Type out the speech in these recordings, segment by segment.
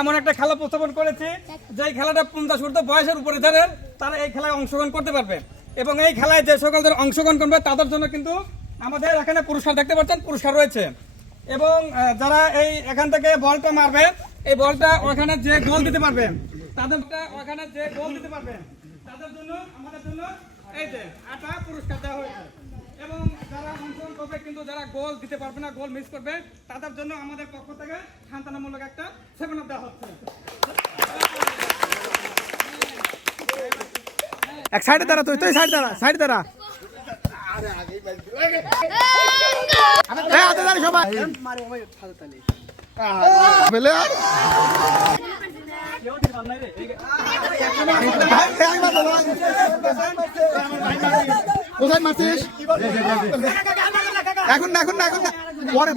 এমন একটা খেলা উপস্থাপন করেছি যে খেলাটা 50 ঊর্ধ্ব বয়সের উপরে যাদের তারা এই খেলায় অংশগ্রহণ করতে পারবে এবং এই খেলায় যে সকলদের অংশগ্রহণ করবে তাদের জন্য কিন্তু আমাদের এখানে পুরস্কার দেখতে পাচ্ছেন, পুরস্কার রয়েছে। এবং যারা এই এখান থেকে বলটা মারবে, এই বলটা ওখানে যে গোল দিতে পারবে তাদের জন্য আমাদের জন্য এই যে একটা পুরস্কার দেওয়া হয়েছে। এবং যারা অংশগ্রহণ করবে কিন্তু যারা গোল দিতে পারবে না, গোল মিস করবে, তাদের জন্য আমাদের পক্ষ থেকে সান্ত্বনামূলক একটা 7 আপ দেওয়া হচ্ছে। এক সাইডে দাঁড়া, তুই সাইড দাঁড়া সবাই কোথায় মারছিস? এখন না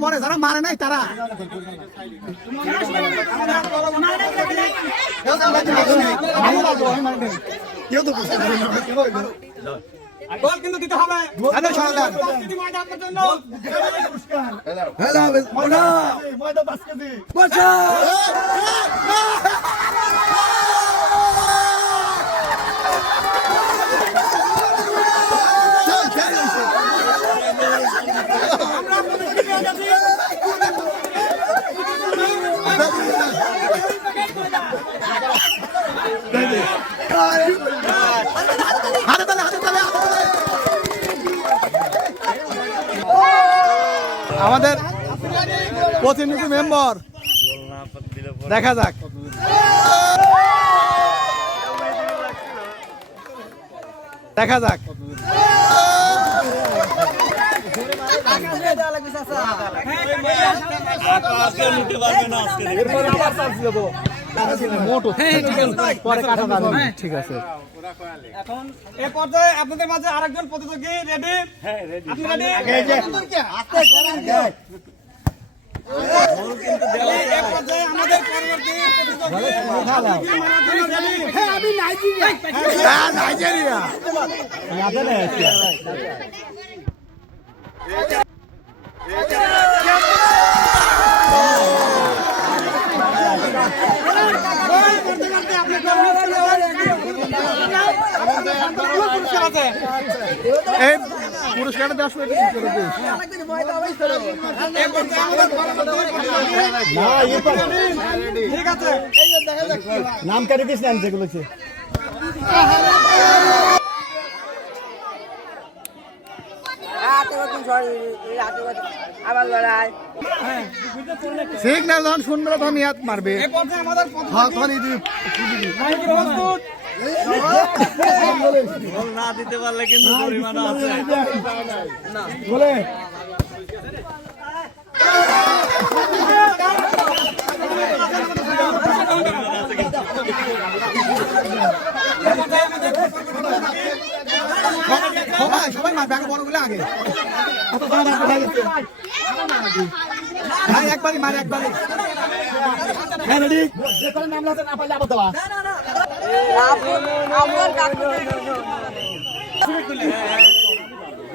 পরে যারা মারে নাই তারা কেউ তো গোল কিন্তু দিতে হবে। আমাদের প্রতিনিধি মেম্বার দেখা যাক। ঠিক আছে, এখন এই পর্যায়ে আপনাদের মাঝে আরেকজন প্রতিযোগী রেডি? আপনি রেডি? এই পর্যায়ে আমাদের পরবর্তী নাইজেরিয়া এই পুরস্কারটা দেওয়ার সময় ঠিক আছে, নাম কাটি দিস না যেগুলো সিগন্যাল যখন শুনবে তখন ইয়াদ মারবে। না দিতে পারলে কিন্তু জরিমানা আছে। বলে সবাই মারবে আগে, বড়গুলো আগে। একবারই মারে, একবারই। হ্যাঁ রেডি, নাম না পারলে আবার দেওয়া।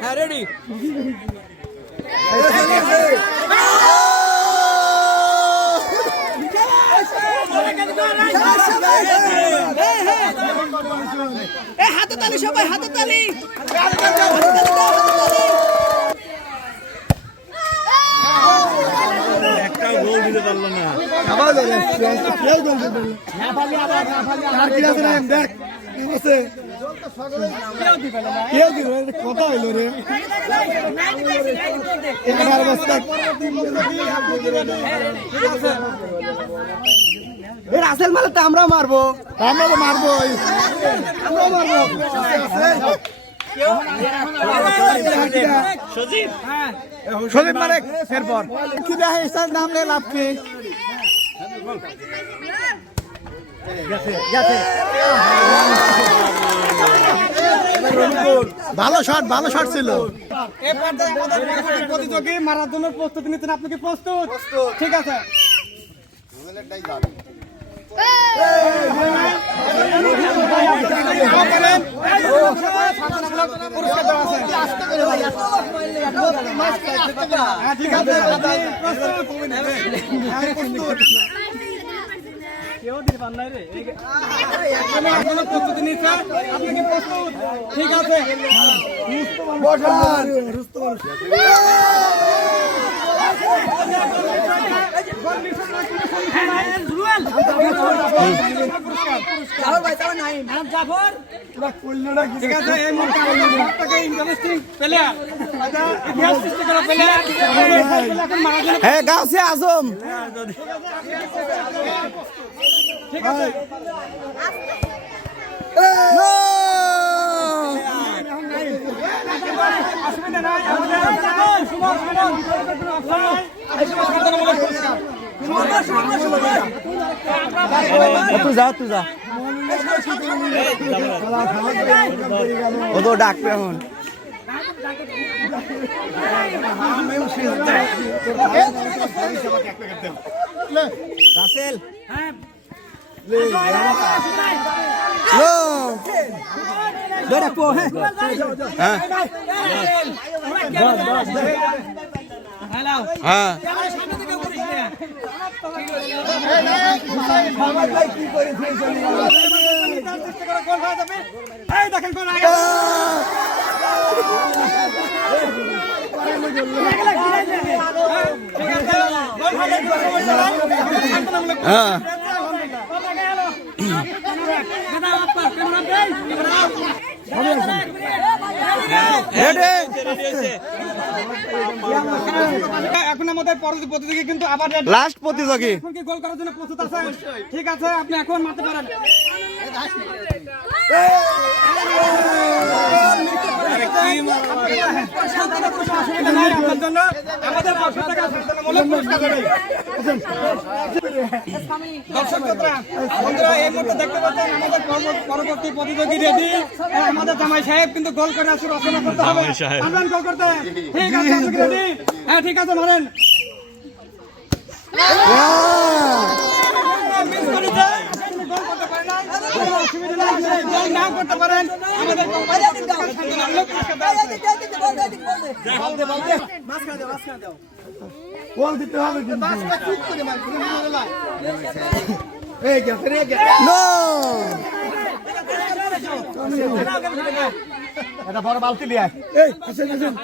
হ্যাঁ রেডি। হাতে তালি, সবাই হাতে তালি। একটা গোল দিতে পারলো না। কথা হইল রে রাসেল মারলে তো আমরা মারবো, সজীব মানে এরপর কি দেখে নাম নিয়ে লাভ কি? ভালো শট ছিল। প্রতিযোগী মারার জন্য প্রস্তুতি নিতেন, আপনি কি প্রস্তুত? ঠিক আছে, ঠিক আছে। আপনারা প্রস্তুতি নিচ্ছে, আপনি কি প্রস্তুত? ঠিক আছে, বসান ঠিক আছে। এই মুহূর্তে আপনাকে ইন্টারেস্টিং প্লেয়ার, ইতিহাস সৃষ্টি করা প্লেয়ার এখন মারার জন্য হ্যাঁ গাউসে আজম ঠিক আছে। অসুবিধা নাই, আমাদের সুমন কোনো অপশন নাই। এই সময় সাধারণমূলক পুরস্কার। তুই যা ও তো ডাকবে এখন রাসেল ডাকবো হ্যাঁ হ্যাঁ এই দেখেন কোন আগে হ্যাঁ এখন আমাদের পরবর্তী প্রতিযোগী কিন্তু আবার লাস্ট প্রতিযোগী এখন কি গোল করার জন্য প্রস্তুত আছেন? ঠিক আছে, আপনি এখন মারতে পারেন। অসুবিধা নাই, আপনার জন্য আমাদের 500 টাকা সান্ত্বনামূলক পুরস্কার দেবে। দর্শকরা, বন্ধুরা, এই মুহূর্তে দেখতে পাচ্ছেন আমাদের পরবর্তী প্রতিযোগী রেডি। আমাদের জামাই সাহেব কিন্তু গোল করে আসলে রচনা করতে হবে। পারবেন গোল করতে? ঠিক আছে, আপনি রেডি? হ্যাঁ, ঠিক আছে, মারেন। মিস করে যায়, আপনি গোল করতে পারেন না, কোনো অসুবিধা নাই, আপনি গোল না করতে পারেন, আমাদের সান্ত্বনামূলক পুরস্কার দেওয়া হবে। বল দিতে হবে কিন্তু এই গেছে রে নো এটা বড় বালতি দিয়ে এই আসেন আসেন